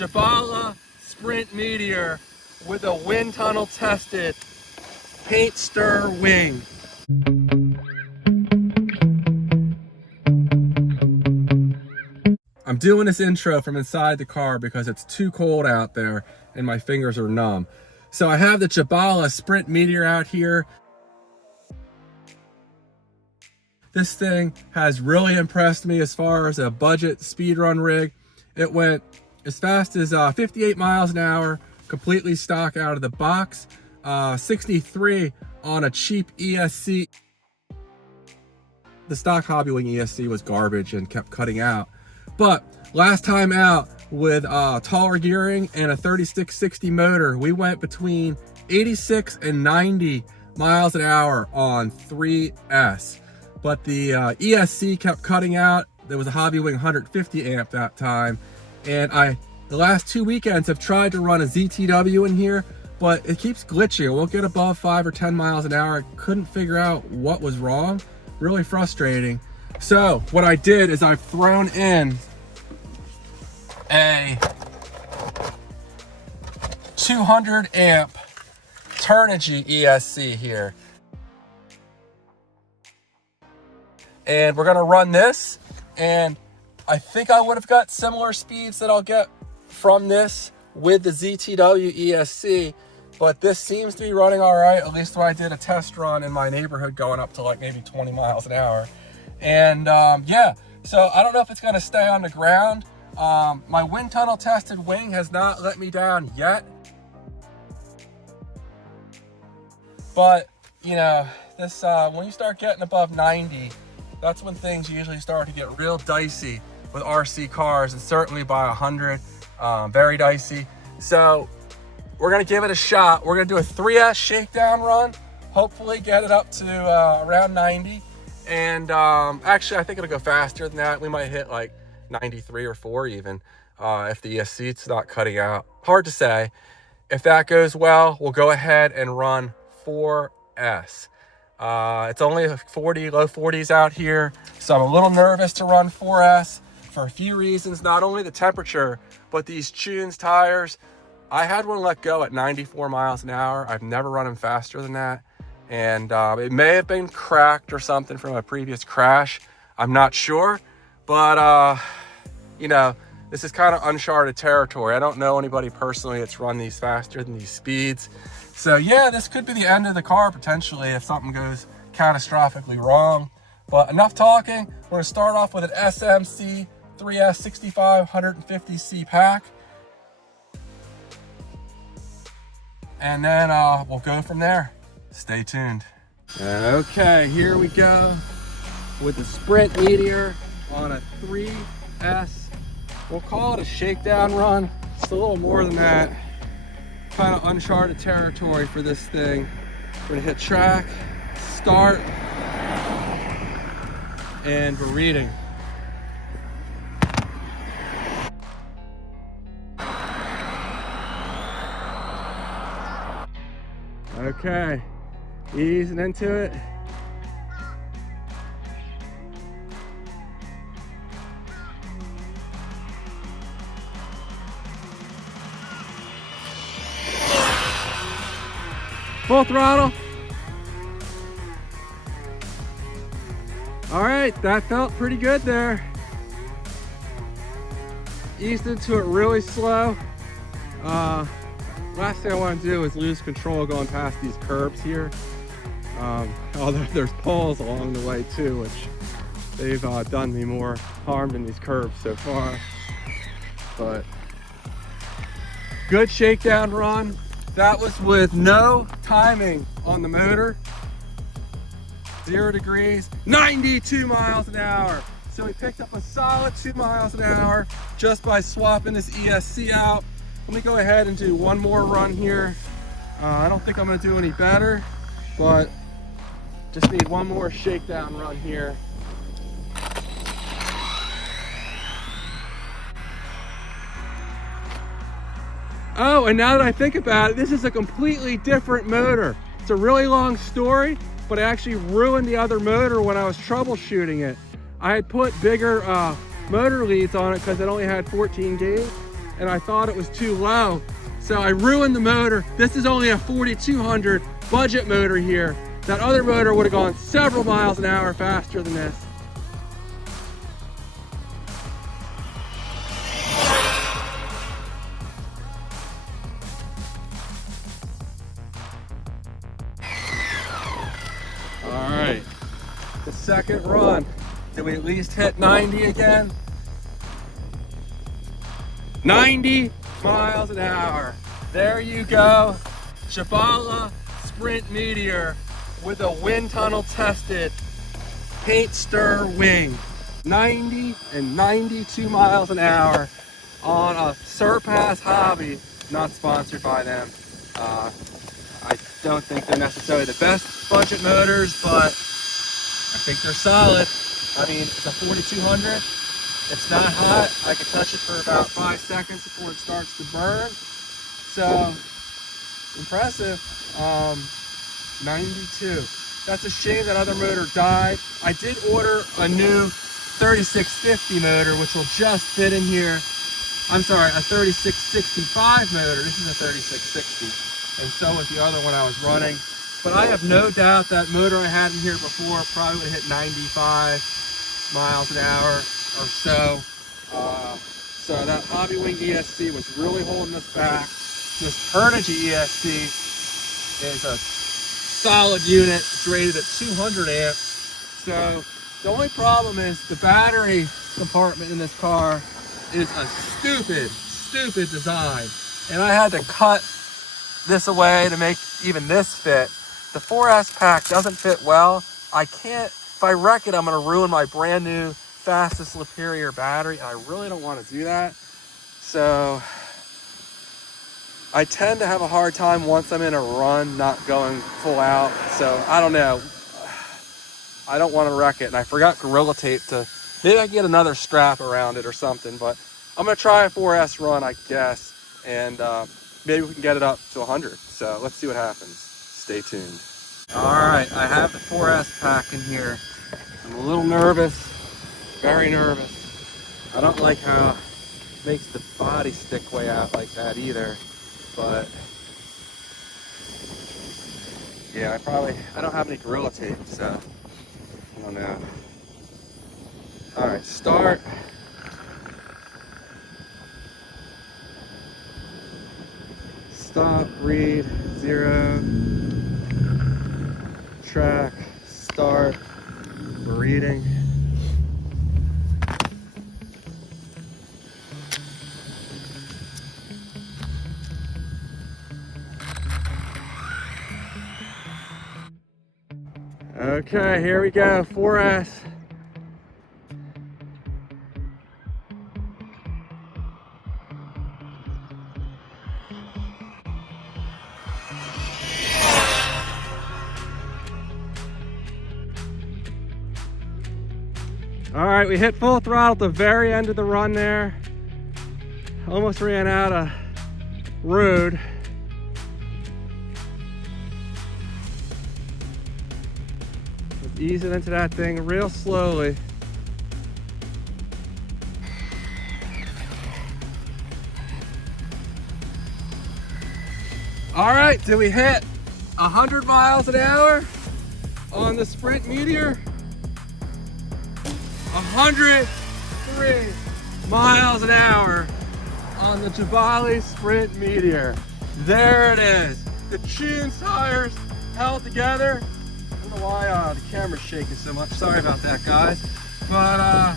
Jiabalie Sprint Meteor with a wind tunnel tested paint stir wing. I'm doing this intro from inside the car because it's too cold out there and my fingers are numb. So I have the Jiabalie Sprint Meteor out here. This thing has really impressed me as far as a budget speedrun rig. It went as fast as 58 miles an hour, completely stock out of the box, 63 on a cheap ESC. The stock Hobbywing ESC was garbage and kept cutting out. But last time out with taller gearing and a 3660 motor, we went between 86 and 90 miles an hour on 3S. But the ESC kept cutting out. There was a Hobbywing 150 amp that time. And the last 2 weekends have tried to run a ZTW in here, but it keeps glitching. It won't get above 5 or 10 miles an hour. I couldn't figure out what was wrong. Really frustrating. So what I did is I've thrown in a 200 amp Turnigy ESC here. And we're gonna run this, and I think I would have got similar speeds that I'll get from this with the ZTW ESC, but this seems to be running all right, at least when I did a test run in my neighborhood going up to like maybe 20 miles an hour. And yeah, so I don't know if it's gonna stay on the ground. My wind tunnel tested wing has not let me down yet. But, you know, this when you start getting above 90, that's when things usually start to get real dicey with RC cars, and certainly by 100, very dicey. So we're gonna give it a shot. We're gonna do a 3S shakedown run, hopefully get it up to around 90. And actually, I think it'll go faster than that. We might hit like 93 or 4 even, if the ESC's not cutting out. Hard to say. If that goes well, we'll go ahead and run 4S. It's only 40, low 40s out here, so I'm a little nervous to run 4S for a few reasons. Not only the temperature, but these Tunes tires. I had one let go at 94 miles an hour. I've never run them faster than that. And it may have been cracked or something from a previous crash. I'm not sure, but you know, this is kind of uncharted territory. I don't know anybody personally that's run these faster than these speeds. So yeah, this could be the end of the car potentially if something goes catastrophically wrong. But enough talking. We're gonna start off with an SMC 3S 65 150C pack. And then we'll go from there. Stay tuned. Okay, here we go with the Sprint Meteor on a 3S. We'll call it a shakedown run. It's a little more than that. Kind of uncharted territory for this thing. We're gonna hit track, start, and we're reading. Okay, easing into it. Full throttle. All right, that felt pretty good there. Eased into it really slow. Last thing I want to do is lose control going past these curbs here. Although there's poles along the way too, which they've done me more harm than these curbs so far. But good shakedown run. That was with no timing on the motor. 0 degrees, 92 miles an hour. So we picked up a solid 2 miles an hour just by swapping this ESC out. Let me go ahead and do one more run here. I don't think I'm gonna do any better, but just need one more shakedown run here. Oh, and now that I think about it, this is a completely different motor. It's a really long story, but I actually ruined the other motor when I was troubleshooting it. I had put bigger motor leads on it because it only had 14 gauge, and I thought it was too low. So I ruined the motor. This is only a 4200 budget motor here. That other motor would have gone several miles an hour faster than this. All right, the second run. Did we at least hit 90 again? 90 miles an hour. There you go. Jiabalie Sprint Meteor with a wind tunnel tested paint stir wing. 90 and 92 miles an hour on a Surpass Hobby, not sponsored by them. I don't think they're necessarily the best budget motors, but I think they're solid. I mean, it's a 4200. It's not hot. I can touch it for about 5 seconds before it starts to burn. So, impressive. 92. That's a shame that other motor died. I did order a new 3650 motor, which will just fit in here. I'm sorry, a 3665 motor. This is a 3660. And so was the other one I was running. But I have no doubt that motor I had in here before probably would have hit 95 miles an hour or so. So that Hobby Wing ESC was really holding us back. This Pernigy ESC is a solid unit. It's rated at 200 amps. So the only problem is the battery compartment in this car is a stupid design. And I had to cut this away to make even this fit. The 4S pack doesn't fit well. I can't, if I wreck it, I'm gonna ruin my brand new fastest Liperior battery, and I really don't want to do that. So I tend to have a hard time once I'm in a run not going full out. So I don't know. I don't want to wreck it, and I forgot Gorilla Tape to, maybe I can get another strap around it or something, but I'm gonna try a 4S run, I guess, and maybe we can get it up to 100. So let's see what happens. Stay tuned. All right, I have the 4S pack in here. I'm a little nervous, very nervous. I don't like how it makes the body stick way out like that either, but yeah, I don't have any Gorilla Tape, so I don't know. All right, start. Stop, read, 0, track, start, we're reading. Okay, here we go, 4S. All right, we hit full throttle at the very end of the run there. Almost ran out of road. Let's ease it into that thing real slowly. All right, did we hit 100 miles an hour on the Sprint Meteor? 103 miles an hour on the Jiabalie Sprint Meteor. There it is. The tune tires held together. I don't know why the camera's shaking so much. Sorry about that, guys. But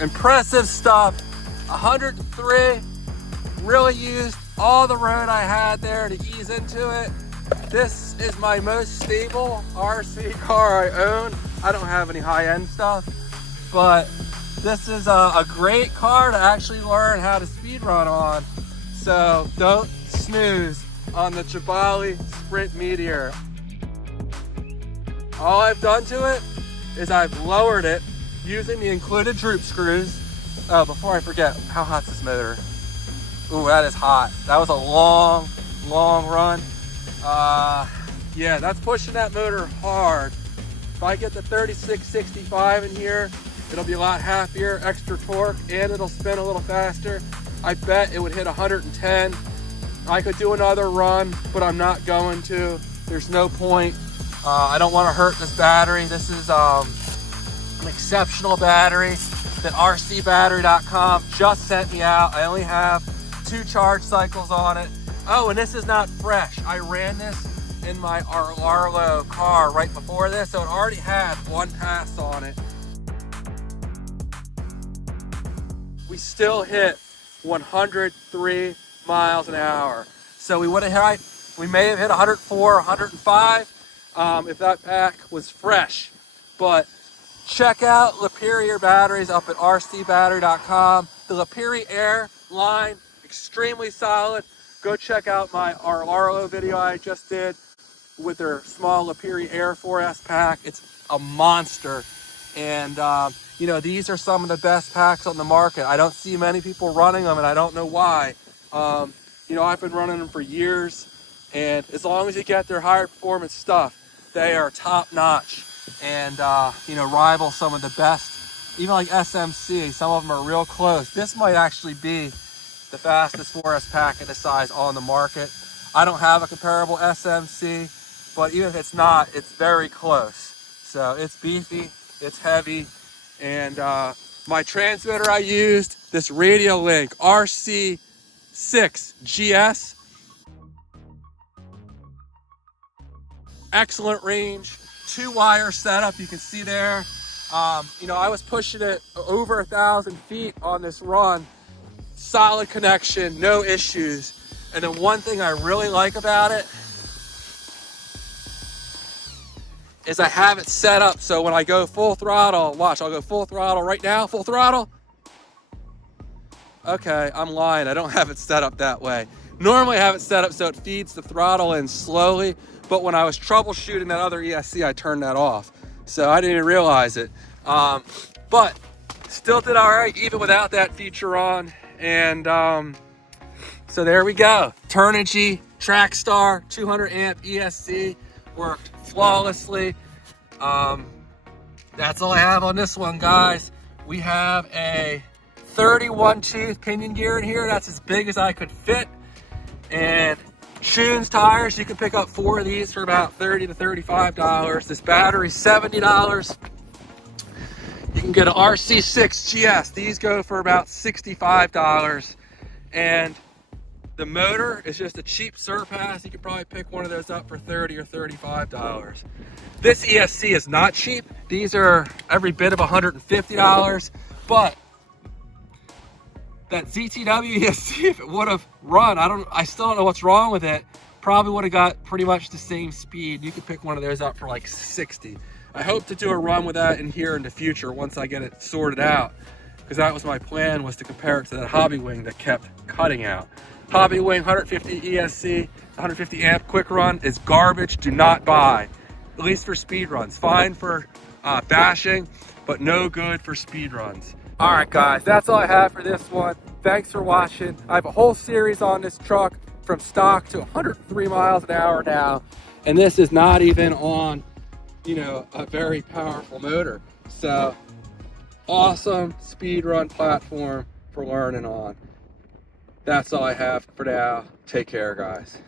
impressive stuff. 103. Really used all the road I had there to ease into it. This is my most stable RC car I own. I don't have any high-end stuff, but this is a great car to actually learn how to speedrun on. So don't snooze on the Jiabalie Sprint Meteor. All I've done to it is I've lowered it using the included droop screws. Oh, before I forget, how hot's this motor? Ooh, that is hot. That was a long run. Yeah, that's pushing that motor hard. If I get the 3665 in here, it'll be a lot happier, extra torque, and it'll spin a little faster. I bet it would hit 110. I could do another run, but I'm not going to. There's no point. I don't want to hurt this battery. This is an exceptional battery that rcbattery.com just sent me out. I only have 2 charge cycles on it. Oh, and this is not fresh. I ran this in my Arlo car right before this, so it already had 1 pass on it. We still hit 103 miles an hour. So we may have hit 104, 105 if that pack was fresh. But check out Liperior batteries up at rcbattery.com. The Liperior line, extremely solid. Go check out my Arlo video I just did with their small Liperior 4S pack. It's a monster. And you know, these are some of the best packs on the market. I don't see many people running them, and I don't know why. You know, I've been running them for years, and as long as you get their higher performance stuff, they are top notch and you know, rival some of the best. Even like SMC, some of them are real close. This might actually be the fastest 4S pack in this size on the market. I don't have a comparable SMC, but even if it's not, it's very close. So it's beefy, it's heavy, and my transmitter I used, this Radio Link RC6GS. Excellent range, 2-wire setup, you can see there. You know, I was pushing it over 1,000 feet on this run. Solid connection, no issues. And then one thing I really like about it is I have it set up so when I go full throttle, watch, I'll go full throttle right now, full throttle. Okay, I'm lying, I don't have it set up that way. Normally I have it set up so it feeds the throttle in slowly, but when I was troubleshooting that other ESC, I turned that off. So I didn't even realize it. But still did all right, even without that feature on. And so there we go. Turnigy Trackstar 200 amp ESC worked flawlessly. That's all I have on this one, guys. We have a 31 tooth pinion gear in here. That's as big as I could fit. And Shoons tires, you can pick up 4 of these for about $30 to $35. This battery's $70. You can get an RC6GS. These go for about $65. And the motor is just a cheap Surpass. You could probably pick one of those up for $30 or $35. This ESC is not cheap. These are every bit of $150, but that ZTW ESC, if it would have run, I still don't know what's wrong with it, probably would have got pretty much the same speed. You could pick one of those up for like 60. I hope to do a run with that in here in the future once I get it sorted out, because that was my plan, was to compare it to that Hobby Wing that kept cutting out. Hobby Wing 150 ESC, 150 amp quick run is garbage. Do not buy, at least for speed runs. Fine for bashing, but no good for speed runs. All right, guys, that's all I have for this one. Thanks for watching. I have a whole series on this truck from stock to 103 miles an hour now, and this is not even on, you know, a very powerful motor. So awesome speed run platform for learning on. That's all I have for now. Take care, guys.